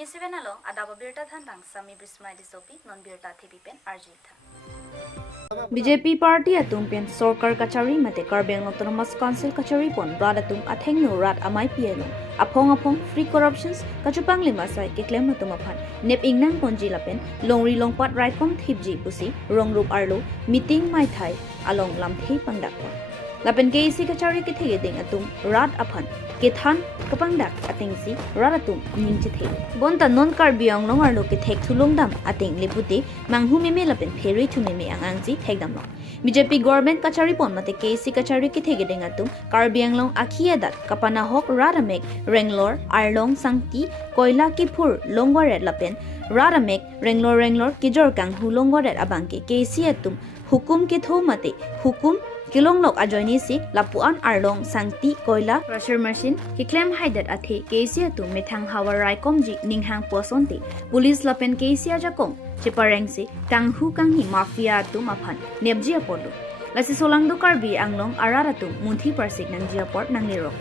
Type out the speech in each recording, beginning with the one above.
Bini sevenalo adaba birta thandang sami bismai disopi non birta thibipen arjitha. BJP party atum pen sorkar kachari mate Karbeng autonomous council kachari pon radatum athengno rat amai piano apong free corruptions kachupang lima sai ke claim atum aphan nep ingnang ponji lapen longri longpat raikom thipji pusi rongroop arlo meeting mai thai along lamthei pangdak pon lapen ke isi kachari ke thege ding atum rat aphan ke than kapangdak ating si rat atum ning che the bonta non karbiang long arlo ke thek thulong dam ating liputi manghu meme lapen pheri thume me angangji thekdam lo BJP government kachari pon mate ke isi kachari ke thege ding atum karbiang long akhia dat kapana hok radamek renglor arlong sangti koila kiphur longwaret lapen radamek renglor kijor kang hulongwaret abangke ke isi atum hukum ke tho mate hukum kilong lok ajoini si lapuan arlong sangti koila crusher machine ki claim haidat athe kesia tu methang hawa rai komji ninghang posonte police lapen kesia jakong chipareng si tanghu kangni mafia tu maphan nebji apolo lasi solang do karbi anglong arara tu munthi parsik nangjia port nanglero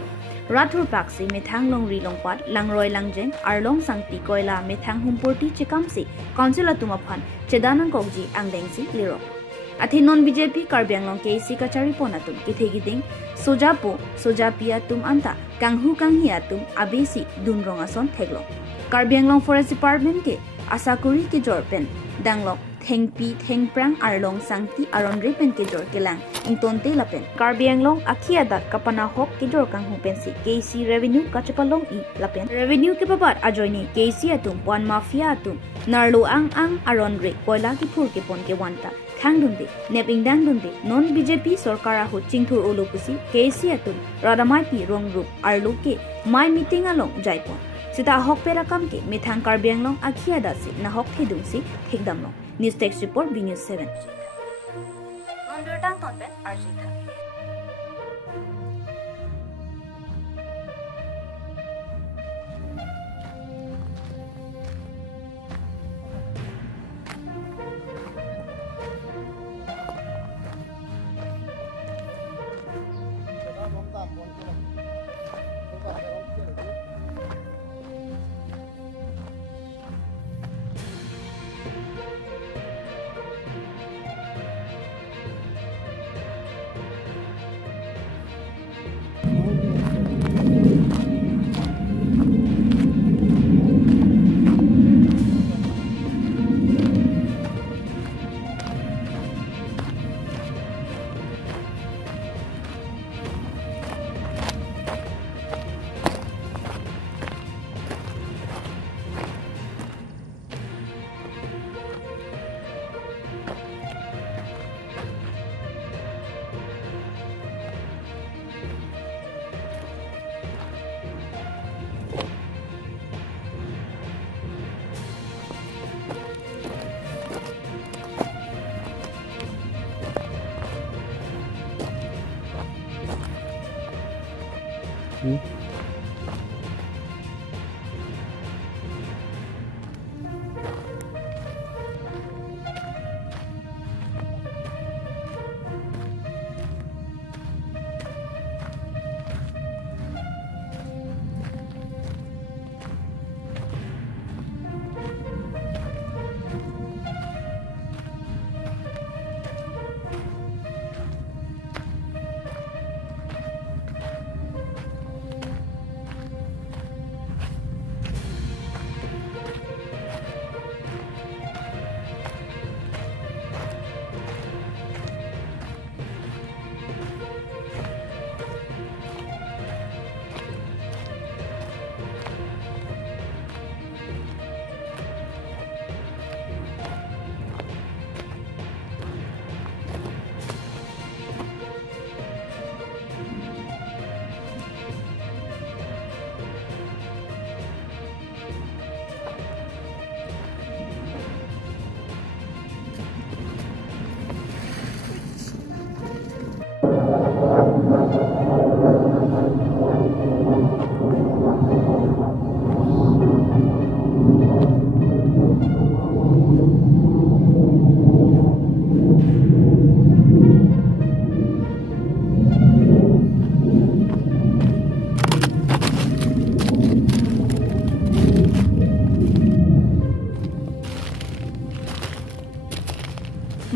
rathur pak si methang long ri longpat langroi langjeng arlong sangti koila methang humpurti chikamsi council tu maphan chedanang kongji angdeng si lero Athi non BJP Karbiang long KC kachari ponatum kithegi ding sojapia tum anta kanghu kanghia tum abesi dunrong ason theglo Karbiang long Forest Department ke asakuri ke jorpen danglok thengprang arlong sangti aron repen ke jor kelang ingtonte lapen Karbiang long akhia dat kapana hok ke jor kanghu pensi KC revenue kachapalong I lapen revenue ke babat ajoini KC atum pon mafia atum narlo ang aron re koila ki phur ke pon ke wanta Thangdunde, Nepingdang Dunde, non BJP Sorkara ho Chingthur Olopusi, KC atum, Radamai pi rong group, Arloke, my meeting along Jaipon. Sita hok perakam ke, Methang Karbiang long akhia dasi, na hok thedung si, thegdam long. News Text Report, B News 7. Non-Durtang Tonpen, Arjita.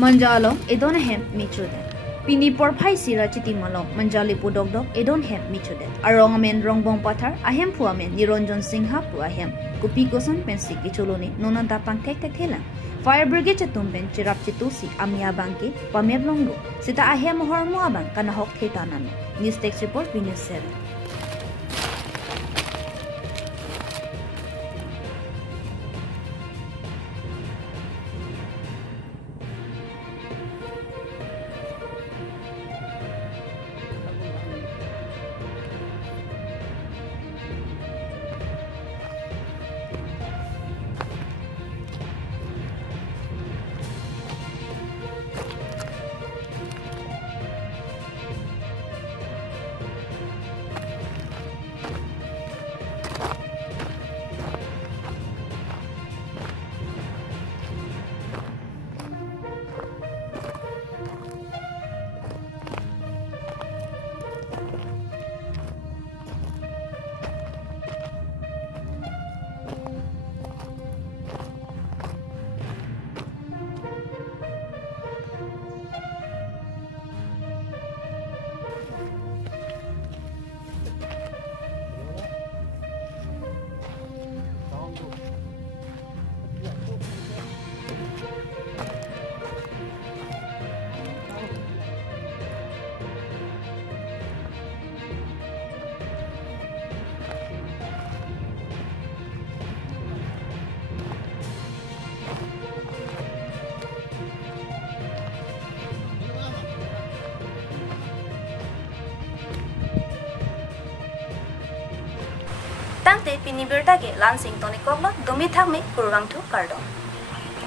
Manjalong edon hem michude. Pini por phai sira chiti malong manjali pudok dok edon hem michude. Arong amen rongbong pathar ahem pu amen Niranjan Singha pu ahem. Kupi koson pensi kichuloni nonanta pang tek tek thela. Fire brigade chatum pen chirap chitusi amya bangke pameblonggo. Sita ahem hormo abang kana hok theta nano. News Text Report News 7. Tangte pinibirta ke lansing toni koklo domi thakme kurwang thu kardong.